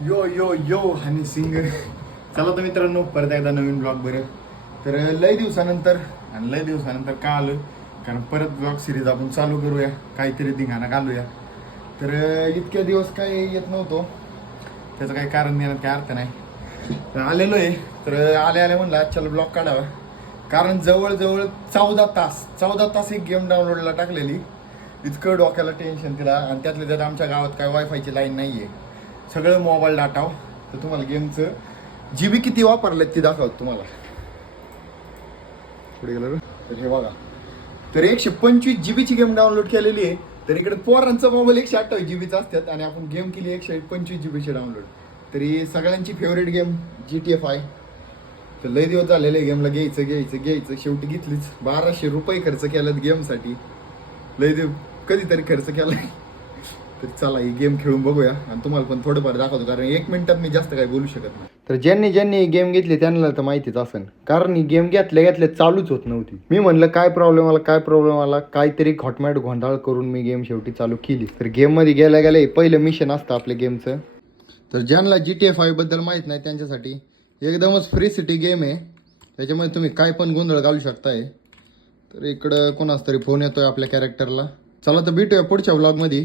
यो यो यो हनी सिंग. चला तर मित्रांनो, परत एकदा नवीन ब्लॉग बरं. तर लय दिवसानंतर का आलं, कारण परत ब्लॉग सिरीज आपण चालू करूया, काहीतरी धिंगाणा घालूया. तर इतक्या दिवस काय येत नव्हतो, त्याचं काही कारण देण्यात काही अर्थ नाही. तर आलेलो आहे, तर आले म्हणलं आजच्याला ब्लॉग काढावा. कारण जवळजवळ 14 तास एक गेम डाउनलोडला टाकलेली. इतकं डोक्याला टेन्शन तिला, आणि त्यातल्या त्यात आमच्या गावात काय वायफायची लाईन नाही आहे, सगळं मोबाईल डाटाव. तर तुम्हाला गेमचं GB किती वापरलेत ते दाखवतो तुम्हाला. पुढे गेलं तर हे बघा. तर 125 GB गेम डाउनलोड केलेली आहे. तर इकडे पोरांचा मोबाईल 128 GB असतात, आणि आपण गेम केली 125 GB डाउनलोड. तरी सगळ्यांची फेवरेट गेम GTA 5. तर लय दिवस झालेले गेमला घ्यायचं शेवटी घेतलीच. 1200 रुपये खर्च केल्यात गेमसाठी. लय दिवस कधीतरी खर्च केलाय. तर चला ही गेम खेळून बघूया, आणि तुम्हाला पण थोडंफार दाखवतो, कारण 1 मिनिटात मी जास्त काही बोलू शकत नाही. तर ज्यांनी गेम घेतली त्यांना तर माहितीच असेल, कारण ही गेम घेतल्या चालूच होत नव्हती. मी म्हणलं काय प्रॉब्लेम आला, काहीतरी घोटमॅट घोंडाळ करून मी गेम शेवटी चालू केली. तर गेममध्ये गेल्या पहिलं मिशन असतं आपल्या गेमचं. तर ज्यांना GTA 5 बद्दल माहीत नाही त्यांच्यासाठी एकदमच फ्री सिटी गेम आहे. त्याच्यामध्ये तुम्ही काय पण गोंधळ घालू शकताय. तर इकडं कोणाच तरी फोन येतोय आपल्या कॅरेक्टरला. चला तर भेटूया पुढच्या व्लॉगमध्ये.